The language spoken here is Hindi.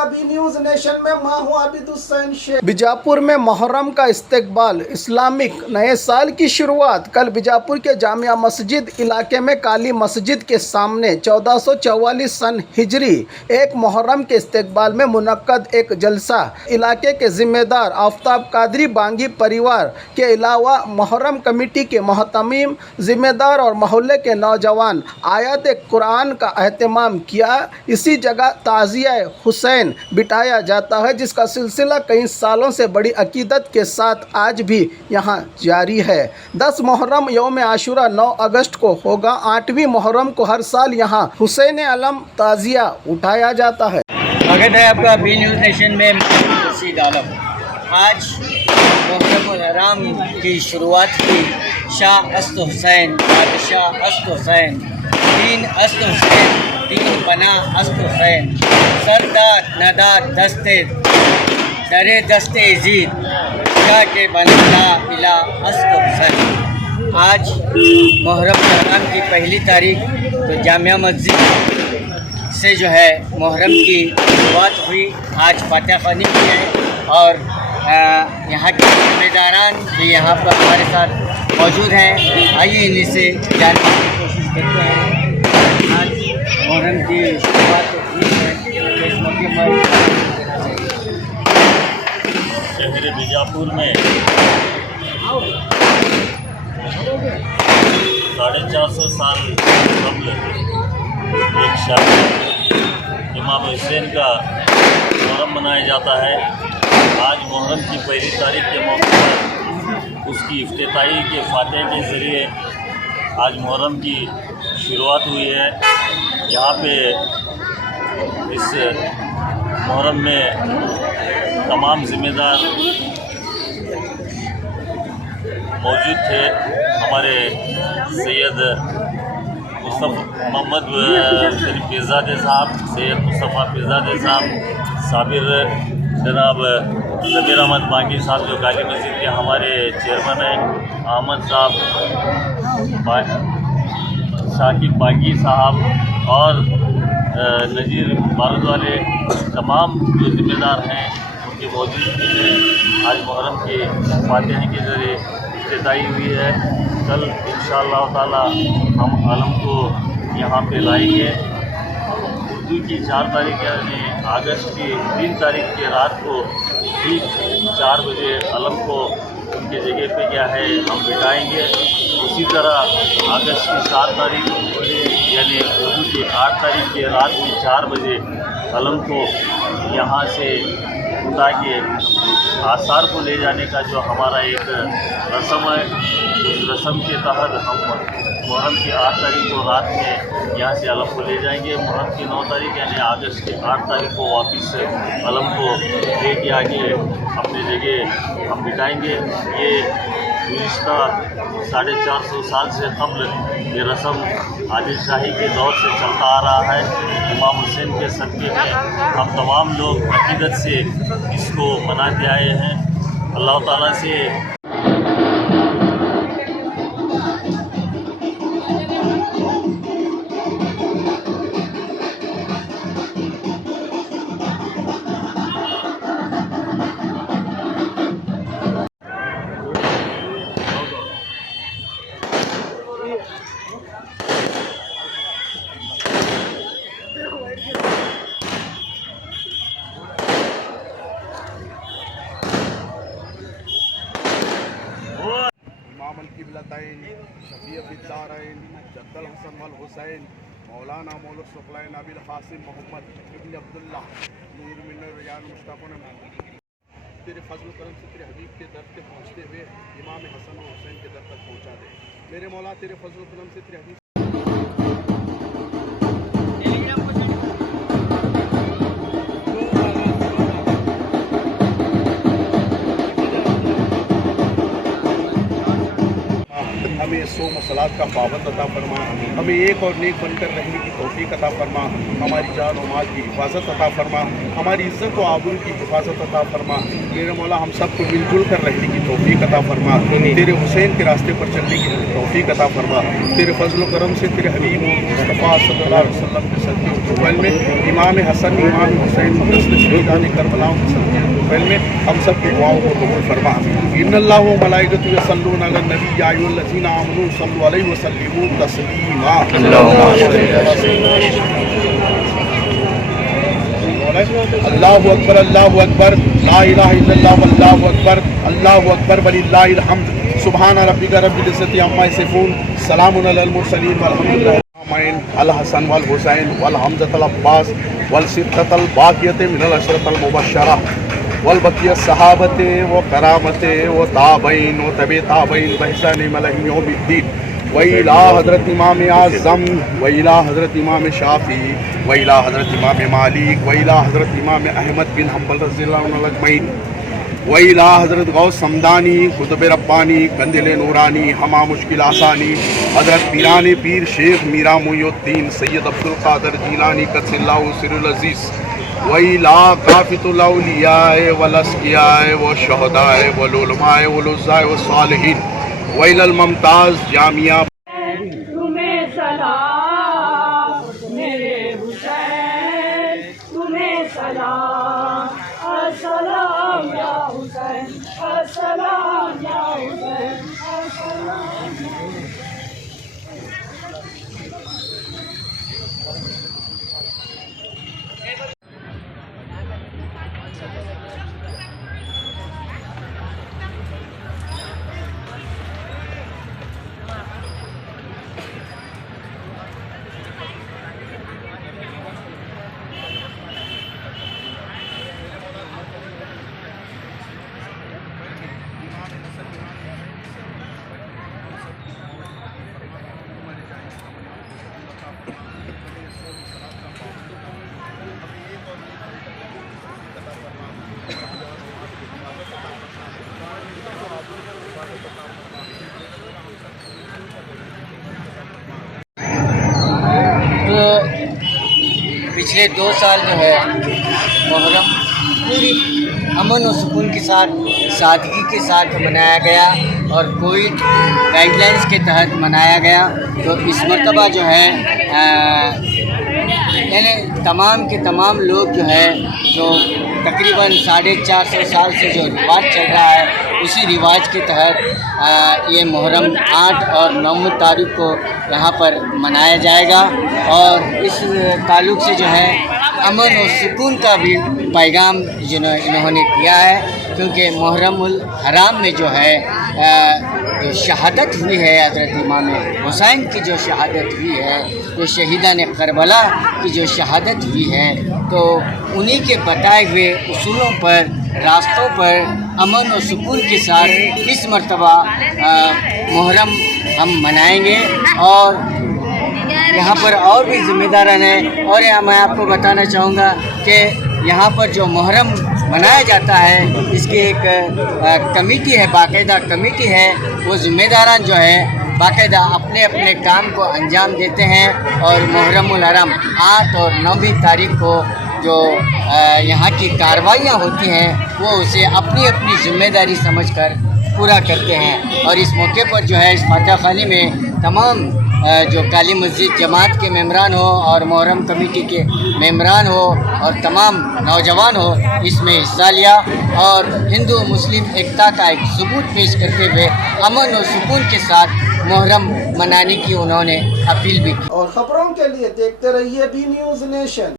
आपका बी न्यूज नेशन में मैं हूं आबिद हुसैन शेख। बीजापुर में मुहर्रम का इस्तकबाल, इस्लामिक नए साल की शुरुआत। कल बीजापुर के जामिया मस्जिद इलाके में काली मस्जिद के सामने 1444 सन हिजरी एक मुहर्रम के इस्तकबाल में मुनक्कद एक जलसा। इलाके के जिम्मेदार आफ्ताब कादरी बांगी परिवार के अलावा मुहर्रम कमेटी के मोहतमीम, जिम्मेदार और मोहल्ले के नौजवान आयत कुरान का एहतमाम किया। इसी जगह ताज़िया हुसैन बिठाया जाता है, जिसका सिलसिला कई सालों से बड़ी अकीदत के साथ आज भी यहाँ जारी है। 10 मुहर्रम यौम आशुरा 9 अगस्त को होगा। 8वीं मुहर्रम को हर साल यहाँ हुसैन अलम ताज़िया उठाया जाता है। स्वागत है आपका बी न्यूज़ नेशन में। रशीद आलम। आज मुहर्रम हराम की शुरुआत की शाह अस्त हुसैन, बादशाह अस्त हुसैन, तीन अस्त हुसैन, तीन बना अस्त हुसैन, सरदार नदार दस्ते दरे दस्ते जीत शाह के बना इला अस्त हुसैन। आज मुहर्रम हराम की पहली तारीख तो जामिया मस्जिद से जो है मुहर्रम की शुरुआत हुई। आज फातिहा ख़वानी की है और यहाँ के जिम्मेदारान भी यहाँ पर हमारे साथ मौजूद हैं। आइए इन्हीं से जानने की कोशिश करते हैं। आज मुहर्रम की शुरुआत हुई है, इस मौके पर शहर बीजापुर में 450 साल कबल एक शाह इमाम हुसैन का मुहर्रम मनाया जाता है। आज मुहर्रम की पहली तारीख के मौके पर उसकी इफ्तिताही के फातिहा के ज़रिए आज मुहर्रम की शुरुआत हुई है। यहाँ पे इस मुहर्रम में तमाम ज़िम्मेदार मौजूद थे। हमारे सैयद मोहम्मद पीरजादे साहब, सैयद मुस्तफ़ा पीरजादे साहब, साबिर जनाब ज़मीर अहमद बांगी साहब जो काली मस्जिद के हमारे चेयरमैन हैं, अहमद साहब, शाकिब बांगी साहब और नज़ीर भारत वाले तमाम जो ज़िम्मेदार हैं उनकी मौजूदगी में आज मुहर्रम के फातिहा के ज़रिए इफ्तिताही हुई है। कल इंशाअल्लाह ताला हम आलम को यहाँ पे लाएंगे। उर्दू की 4 तारीख यानी अगस्त की 3 तारीख की रात को ठीक 4 बजे अलम को उनके जगह पे क्या है हम बिठाएंगे। उसी तरह अगस्त की 7 तारीख यानी उर्दू की 8 तारीख की रात में 4 बजे अलम को यहाँ से उठा के आसार को ले जाने का जो हमारा एक रस्म है, उस रस्म के तहत हम मुहर्रम की 8 तारीख को रात में यहाँ से अलम को ले जाएंगे। मुहर्रम की 9 तारीख यानी अगस्त की 8 तारीख को वापस अलम को ले के आगे अपनी जगह हम बिठाएंगे। ये गुज़िश्ता 450 साल से कबल ये रस्म आदिल शाही के दौर से चलता आ रहा है। इमाम हुसैन के सदक़े में हम तमाम लोग अक़ीदत से इसको मनाते आए हैं। अल्लाह ताला से किबलतैन शफीअत-उद-दारैन जद्दल हसन वल हुसैन मौलाना मौलवी सुफ़लाइन अबिल क़ासिम मोहम्मद इब्न अब्दुल्लाह नूर मिन रियान मुश्ताक़ों ने तेरे फजल करम से तेरे हबीब के दर पे पहुँचते हुए इमाम हसन और हुसैन के दर तक पहुँचा दे। मेरे मौला तेरे फजल करम से तेरे हबीब हमें 100 मसलात का पाबंद अता फरमा। हमें एक और नेक बनकर रहने की तौफीक अता फरमा, हमारी जान और माल की हिफाजत अता फरमा, हमारी इज़्ज़त व आबरू की हिफाजत अता फरमा। मेरे मौला हम सबको मिलजुल कर रहने की तौफीक अता फरमा, तेरे हुसैन के रास्ते पर चलने की तौफीक अता फरमा। तेरे फजल करम से तेरे हबीब मुस्तफ़ा सल्लल्लाहु अलैहि वसल्लम के सदक़े तुफ़ैल में इमाम हसन इमाम हुसैन मुदस्सिर शहीदान करबला के सदक़े तुफ़ैल में हम सब की दुआओं को कबूल फरमा। इन्नल्लाह व मलाइकतहु यसल्लूना अलन नबी या अय्युहल्लज़ीना आमनू सल्लु अलैहि व सल्लिमू तस्लीमा। अल्लाहु अकबर ला इलाहा इल्लल्लाह वल्लाहु अकबर वलिल्लाहिल हम्द। सुब्हान रब्बिका रब्बिल इज़्ज़ति अम्मा यसिफून, सलामुन अलल मुरसलीन वल्हम्दुलिल्लाहि। अल हसन वल हुसैन वल हमज़तल अब्बास वल सित्ततल बाक़ियत मिनल अशरतल मुबश्शरा वल बक़ियत सहाबते व करामते व ताबईन व तबे ताबईन बहसान मलहिम यौमिद्दीन व इला हज़रत इमाम आज़म व इला हज़रत इमाम शाफ़ी व इला हज़रत इमाम मालिक व इला हज़रत इमाम अहमद बिन हम्बल रज़ियल्लाहु अन्हु अजमईन व इला हज़रत गौस समदानी कुतुब रब्बानी कंदिल नूरानी हमा मुश्किल आसानी हज़रत पीरान पीर शेख मीरा मुइनुद्दीन सैयद अब्दुल क़ादिर जीलानी क़द्दसल्लाहु सिर्रुल अज़ीज़ व इला काफ़ितुल औलियाए वल अस्कियाए व शुहदाए वल उलमाए वल उज़्ज़ाए व सालिहीन व इलल मुमताज़ जामिया। तुम्हें सलाम मेरे हुसैन, तुम्हें सलाम, अस्सलाम या हुसैन, अस्सलाम या हुसैन, अस्सलाम। तो पिछले 2 साल जो है मुहर्रम पूरी अमन और सुकून के साथ सादगी के साथ मनाया गया और कोविड गाइडलाइंस के तहत मनाया गया। तो इस मरतबा जो है यानी तमाम के तमाम लोग जो है जो तकरीबन 450 साल से जो रिवाज चल रहा है उसी रिवाज के तहत ये मुहर्रम 8 और 9 तारीख को यहाँ पर मनाया जाएगा। और इस ताल्लुक़ से जो है अमन और सुकून का भी पैगाम इन्होंने दिया है, क्योंकि मुहर्रमुल हराम में जो है जो शहादत हुई है हज़रत इमाम हुसैन की जो शहादत हुई है, जो शहीदान करबला की जो शहादत हुई है, तो उन्हीं के बताए हुए उसूलों पर रास्तों पर अमन और सुकून के साथ इस मरतबा मुहर्रम हम मनाएंगे। और यहाँ पर और भी ज़िम्मेदारान हैं। और मैं आपको बताना चाहूँगा कि यहाँ पर जो मुहर्रम मनाया जाता है इसकी एक कमेटी है, बाकायदा कमेटी है। वो ज़िम्मेदारान जो है बाकायदा अपने अपने काम को अंजाम देते हैं और मुहर्रमुल हराम 8 और 9 तारीख को जो यहाँ की कार्रवाइयाँ होती हैं वो उसे अपनी अपनी ज़िम्मेदारी समझकर पूरा करते हैं। और इस मौके पर जो है इस फातह खानी में तमाम जो काली मस्जिद जमात के मेम्बरान हो और मुहर्रम कमेटी के मेम्बरान हो और तमाम नौजवान हो इसमें हिस्सा लिया और हिंदू मुस्लिम एकता का एक सबूत पेश करते हुए अमन और सुकून के साथ मुहर्रम मनाने की उन्होंने अपील भी की। और खबरों के लिए देखते रहिए बी न्यूज़ नेशन।